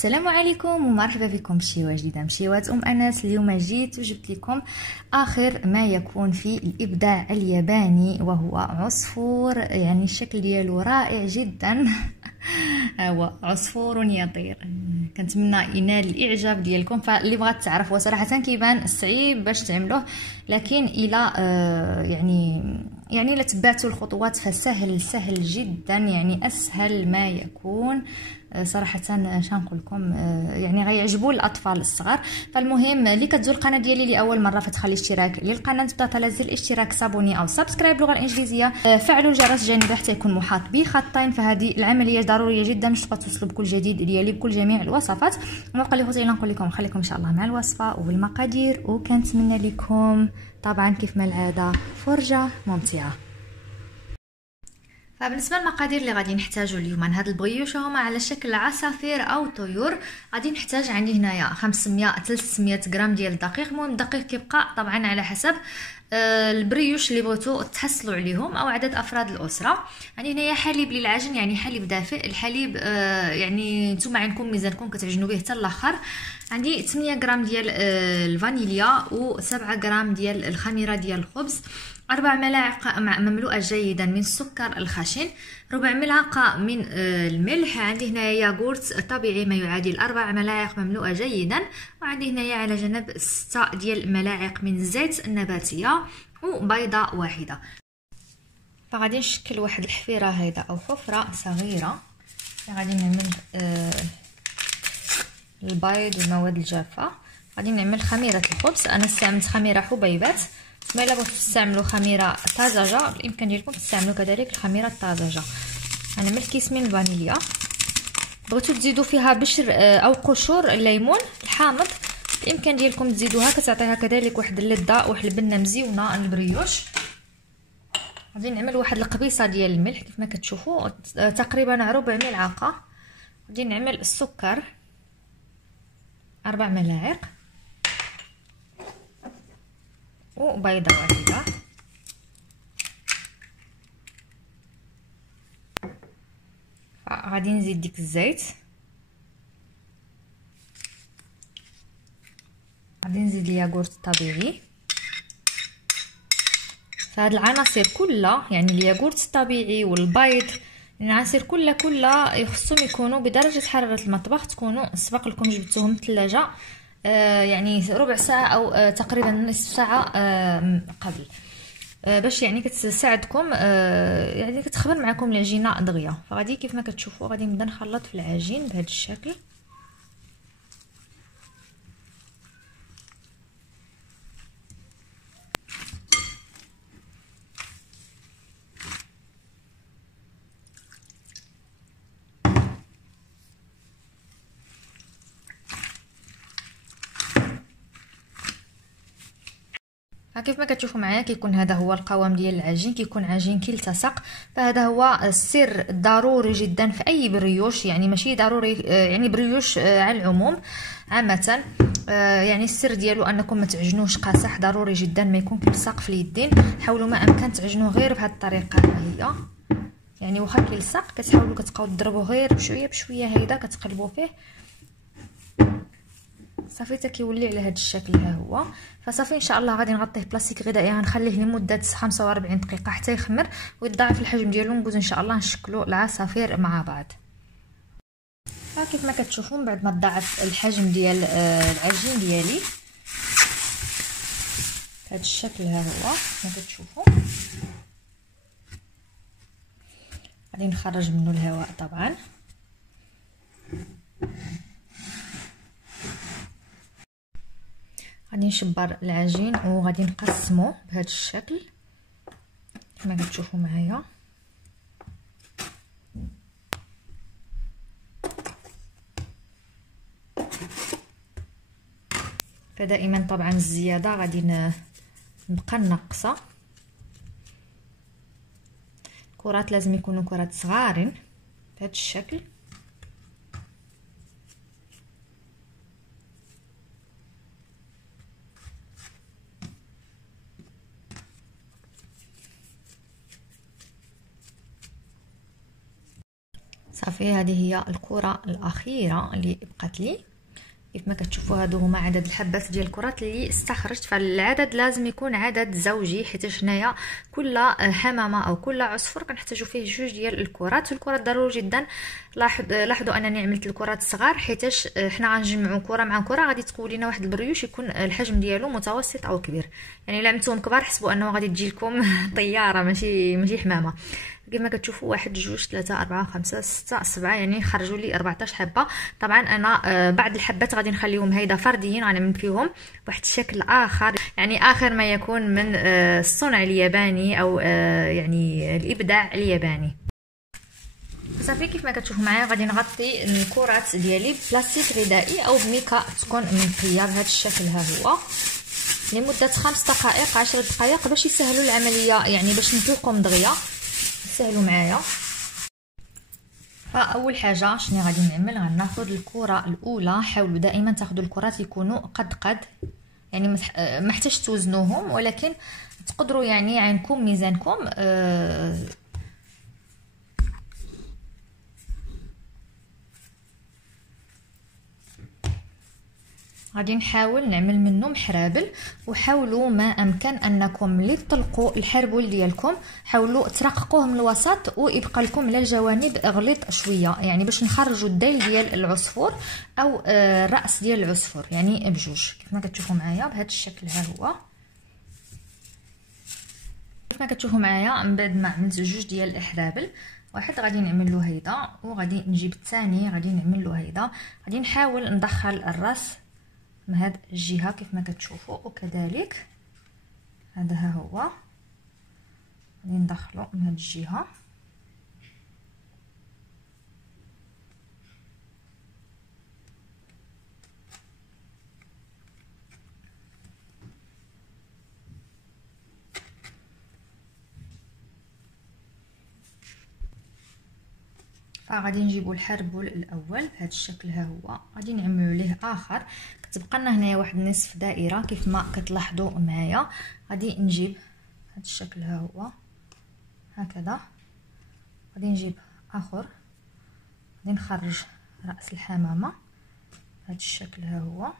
السلام عليكم ومرحبا بكم بشيوه جديده. مشيوات انس. اليوم جيت وجبت لكم اخر ما يكون في الابداع الياباني، وهو عصفور. يعني الشكل ديالو رائع جدا. هو عصفور يطير. كنتمنى ينال الاعجاب ديالكم. فاللي بغات تعرف، هو صراحه كيبان صعيب باش تعملوه، لكن الى يعني الا تبعتوا الخطوات فسهل سهل جدا، يعني اسهل ما يكون صراحه. شنقول لكم، يعني غيعجبوا الاطفال الصغار. فالمهم اللي كتزور القناه ديالي لاول مره فتخلي اشتراك للقناه، تضغط على زر الاشتراك، صابوني او سبسكرايب باللغه الانجليزيه، فعلوا الجرس جانبي حتى يكون محاط بخطين. فهذه العمليه ضروريه جدا باش تبقى توصلوا بكل جديد ديالي بكل جميع الوصفات. ما بقى لي غير نقول لكم خليكم ان شاء الله مع الوصفه والمقادير، وكنتمنى لكم طبعا كيف ما العاده فرجه ممتعه. فبالنسبه للمقادير اللي غادي نحتاجو اليوم عن هاد البغيوش هما على شكل عصافير او طيور. غادي نحتاج عندي هنايا 300 غرام ديال الدقيق. المهم الدقيق كيبقى طبعا على حسب البريوش اللي بغيتو تحصلوا عليهم او عدد افراد الاسره. عندي هنايا حليب للعجن، يعني حليب دافئ. الحليب يعني نتوما عندكم ميزانكم كتعجنوا به حتى الاخر. عندي 8 غرام ديال الفانيليا، و7 غرام ديال الخميره ديال الخبز، 4 ملاعق مملوءه جيدا من السكر الخشن، ربع ملعقه من الملح. عندي هنايا ياغورت طبيعي ما يعادل 4 ملاعق مملوءه جيدا، وعندي هنايا على جنب 6 ديال الملاعق من الزيت النباتيه، وبيضه واحده. فغادي نشكل واحد الحفيره هيدا او حفره صغيره. غادي نعمل البيض والمواد الجافه. غادي نعمل خميره الخبز. انا استعملت خميره حبيبات، ما الا بغيتو تستعملوا خميره طازجه بالامكان ديالكم تستعملوا كذلك الخميره الطازجه. غنعمل كيس من الفانيليا. بغيتو تزيدوا فيها بشر او قشور الليمون الحامض بالامكان ديالكم تزيدوها، كتعطيها كذلك واحد اللذه واحد البنه مزيونه للبريوش. غادي نعمل واحد القبيصه ديال الملح كيف ما كتشوفوا، تقريبا ربع ملعقه. غادي نعمل السكر 4 ملاعق، وبيضه واحده. غادي نزيد ديك الزيت، غادي نزيد الياغورت الطبيعي. فهاد العناصر كلها، يعني الياغورت الطبيعي والبيض، العناصر كلها يخصهم يكونوا بدرجه حراره المطبخ تكونوا سبق لكم جبتوهم من الثلاجه، يعني ربع ساعه او تقريبا نصف ساعه قبل، باش يعني كتساعدكم، يعني كتخبر معكم العجينه دغيا. فغادي كيف ما كتشوفوا غادي نبدا نخلط في العجين بهذا الشكل. كيف ما كتشوفوا معايا كيكون هذا هو القوام ديال العجين، كيكون عجين كيلتصق. فهذا هو السر الضروري جدا في اي بريوش، يعني ماشي ضروري يعني بريوش على العموم عامه. يعني السر ديالو انكم ما تعجنوش قاصح، ضروري جدا ما يكون كيلصق في اليدين. حاولوا ما امكن تعجنوه غير بهذه الطريقه هي، يعني واخا كيلصق كتحاولوا كتبقاو تضربوا غير بشويه بشويه هيدا، كتقلبوا فيه صافي حتى كيولي على هذا الشكل. ها هو. فصافي ان شاء الله غادي نغطيه بلاستيك غذائي، غنخليه لمده 45 دقيقه حتى يخمر ويتضاعف الحجم ديالو. ندوز ان شاء الله نشكلوا العصافير مع بعض. كيف ما كتشوفون بعد ما تضاعف الحجم ديال العجين ديالي بهذا الشكل، ها هو ما كتشوفوا. غادي نخرج منه الهواء طبعا. غادي نشبر العجين وغادي نقسمه بهذا الشكل كما كتشوفوا معايا. فدائما طبعا الزياده غادي نبقى نقصه. الكرات لازم يكونوا كرات صغارين بهذا الشكل. صافي هذه هي الكره الاخيره اللي بقات لي. كيف ما كتشوفوا هادو هما عدد الحبات ديال الكرات اللي استخرجت. فالعدد لازم يكون عدد زوجي، حيت هنايا كل حمامه او كل عصفور كنحتاجوا فيه جوج ديال الكرات. الكرات ضروري جدا. لاحظوا انني عملت الكرات الصغار، حيت حنا غنجمعوا كره مع كره غادي تكون لنا واحد البريوش يكون الحجم ديالو متوسط او كبير. يعني الا عملتوهم كبار حسبوا انه غادي تجي لكم طياره ماشي حمامه. كما كتشوفوا 1 2 3 4 5 6 7 يعني خرجوا لي 14 حبه. طبعا انا بعض الحبات غادي نخليهم هيدا فرديين، غنعمل فيهم واحد الشكل اخر، يعني اخر ما يكون من الصنع الياباني او يعني الابداع الياباني. صافي كيف ما كتشوفوا معايا غادي نغطي الكرات ديالي ببلاستيك غذائي او بميكا تكون منقيه بهذا الشكل. ها هو لمده 5 دقائق 10 دقائق باش يسهلوا العمليه، يعني باش نطلقهم دغيا سهلوا معايا. فاول حاجه شنو غادي نعمل، غناخذ الكره الاولى. حاولوا دائما تاخذوا الكرات يكونوا قد يعني ما حتاش توزنوهم، ولكن تقدروا يعني عندكم ميزانكم غادي نحاول نعمل منهم حرابل. وحاولوا ما امكن انكم ملي تطلقوا الحربول ديالكم حاولوا ترققوه من الوسط ويبقى لكم على الجوانب غليظ شويه، يعني باش نخرجوا الديل ديال العصفور او الراس ديال العصفور يعني بجوج. كيف ما كتشوفوا معايا بهذا الشكل. ها هو كيف ما كتشوفوا معايا من بعد ما عملت جوج ديال الاحرابل، واحد غادي نعمل له هيدا وغادي نجيب الثاني غادي نعمل له هيدا. غادي نحاول ندخل الراس من هاد الجهه كيف ما كتشوفوا، وكذلك هذا ها هو غادي ندخلو من هاد الجهه. فغادي نجيبو الحربول الاول بهذا الشكل. ها هو غادي نعملوا ليه اخر. كتبقى لنا هنايا واحد نصف دائره كيف ما كتلاحظوا معايا. غادي نجيب هذا الشكل. ها هو هكذا. غادي نجيب اخر غادي نخرج راس الحمامه بهذا الشكل. ها هو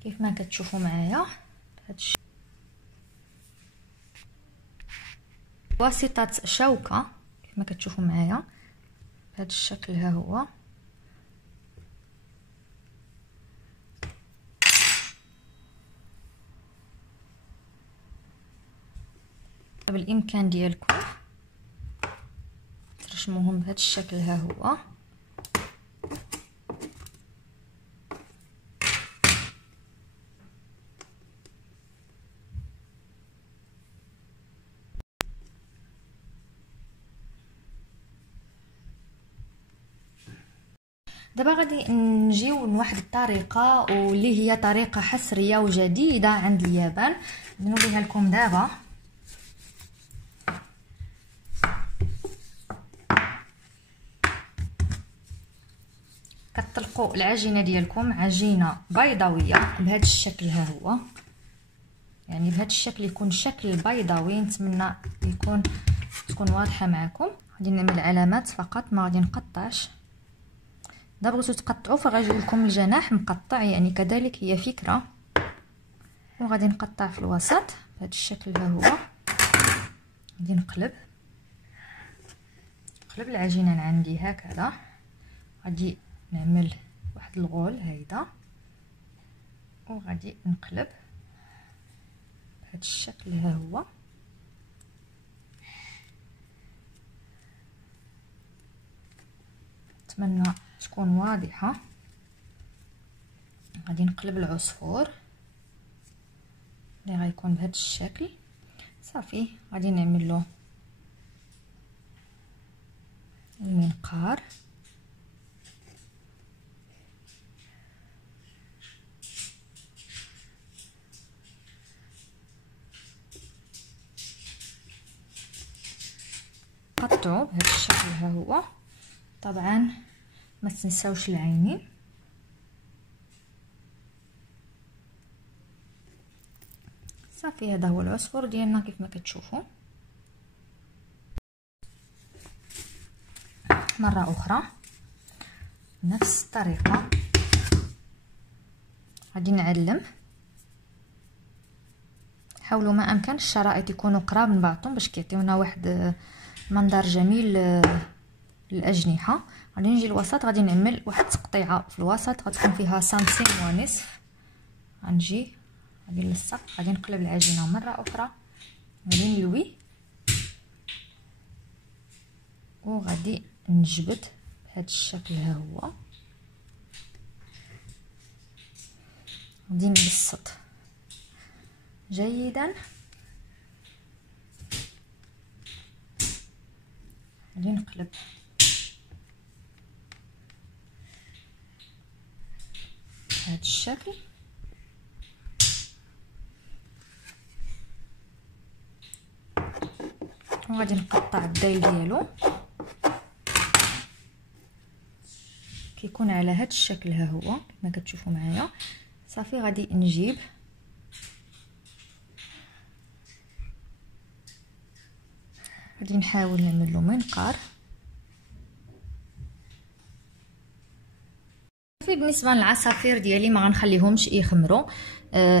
كيف ما كتشوفوا معايا بهذا الشكل واسطه شوكه. كيف ما كتشوفوا معايا بهذا الشكل. ها هو بالامكان ديالكم ترشموهم بهذا الشكل. ها هو دابا غادي نجيو لواحد الطريقه واللي هي طريقه حصريه وجديده عند اليابان نوريها لكم دابا. كتطلقوا العجينه ديالكم عجينه بيضاويه بهذا الشكل. ها هو يعني بهذا الشكل يكون شكل بيضاوي. نتمنى تكون واضحه معكم. غادي نعمل علامات فقط ما غادي نقطعش. اذا بغيتو تقطعوا فغيجي لكم الجناح مقطع، يعني كذلك هي فكره. وغادي نقطع في الوسط بهذا الشكل. ها هو غادي نقلب العجينه عندي هكذا. غادي نعمل واحد الغول هيدا وغادي نقلب بهذا الشكل. ها هو نتمنى تكون واضحه. غادي نقلب العصفور اللي غيكون بهذا الشكل. صافي غادي نعمل له المنقار. قطعوا بهذا الشكل. ها هو طبعا ما تنساوش العينين. صافي هذا هو العصفور ديالنا كيف ما كتشوفوا. مره اخرى نفس الطريقه غادي نعلم. حاولوا ما امكن الشرائط يكونوا قراب من بعضهم باش كيعطيونا واحد منظر جميل للاجنحه. غادي نجي الوسط، غادي نعمل واحد التقطيعه في الوسط غتكون فيها سنتيم ونصف. غنجي غادي نلصق، غادي نقلب العجينه مره اخرى، غادي نلوي وغادي نجبد بهذا الشكل. ها هو غادي نبسط جيدا، غادي نقلب بهذا الشكل وغادي نقطع الدايل ديالو كيكون على هذا الشكل. ها هو كما كتشوفوا معايا. صافي غادي نجيب غادي نحاول نعمل له منقار. بالنسبه للعصافير ديالي ما غنخليهمش يخمروا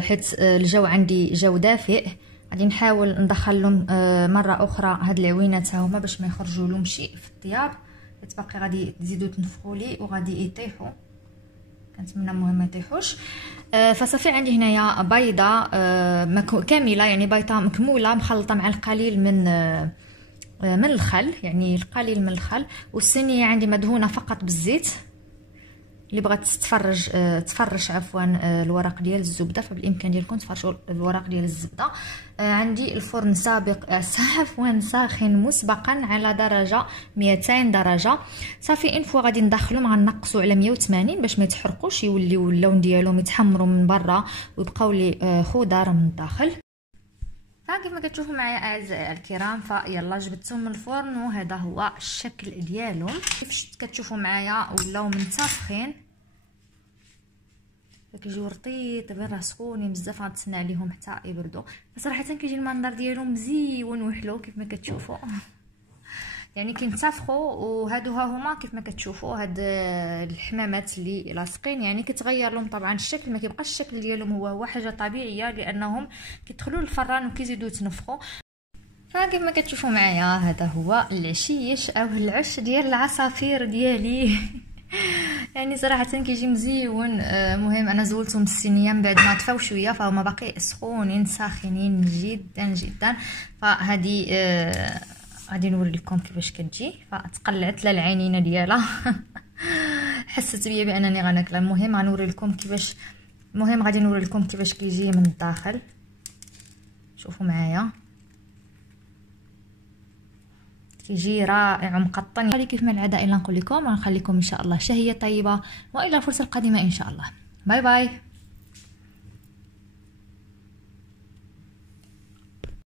حيت الجو عندي جو دافئ. غادي نحاول ندخل لهم مره اخرى هاد العوينات ها هما باش ما يخرجوا لهم شيء في الطياب، حيت باقي غادي تزيدوا تنفخوا لي وغادي يطيحوا. كنتمنى المهم ما يطيحوش. فصافي عندي هنايا بيضه كامله، يعني بيضه مكموله مخلطه مع القليل من الخل، يعني القليل من الخل. والصينيه عندي مدهونه فقط بالزيت. اللي بغات تفرش عفوا الورق ديال الزبده فبالامكان ديالكم تفرشوا الورق ديال الزبده. عندي الفرن ساخن مسبقا على درجه 200 درجه. صافي انفوا غادي ندخلهم، غنقصوا على 180 باش ما يتحرقوش، يوليو اللون ديالهم يتحمروا من برا ويبقاو لي خضر من الداخل. فكيف ما كتشوفوا معايا اعزائي الكرام، فيلا جبدتهم من الفرن وهذا هو الشكل ديالهم. كيف كتشوفوا معايا ولاو منتفخين، كيجيو رطيطين راه سخونين بزاف، غنتسنى عليهم حتى يبردوا. بصراحه كيجي المنظر ديالهم مزيون وحلو كيف ما كتشوفوا يعني كينتفخوا. وهادو ها هما كيف ما كتشوفوا هاد الحمامات اللي لاصقين، يعني كيتغير لهم طبعا الشكل، ما كيبقاش الشكل ديالهم هو حاجه طبيعيه لانهم كيدخلوا للفران وكيزيدوا يتنفخوا. فكيف ما كتشوفوا معايا هذا هو العشيش او العش ديال العصافير ديالي يعني صراحه كيجي مزيون. مهم انا زولتهم الصينيه من بعد ما طفاو شويه، فهما باقي سخونين ساخنين جدا جدا. فهذه غادي نوري لكم كيفاش كتجي. فتقلعت للعينينه ديالها حست بيا بانني غناكلها. المهم غنوري لكم كيفاش، المهم غادي نوري لكم كيفاش كيجي من الداخل. شوفوا معايا كيجي رائع ومقطن. كيف ما العاده الا نقول لكم غنخليكم ان شاء الله شهيه طيبه، والى الفرصه القادمه ان شاء الله. باي باي.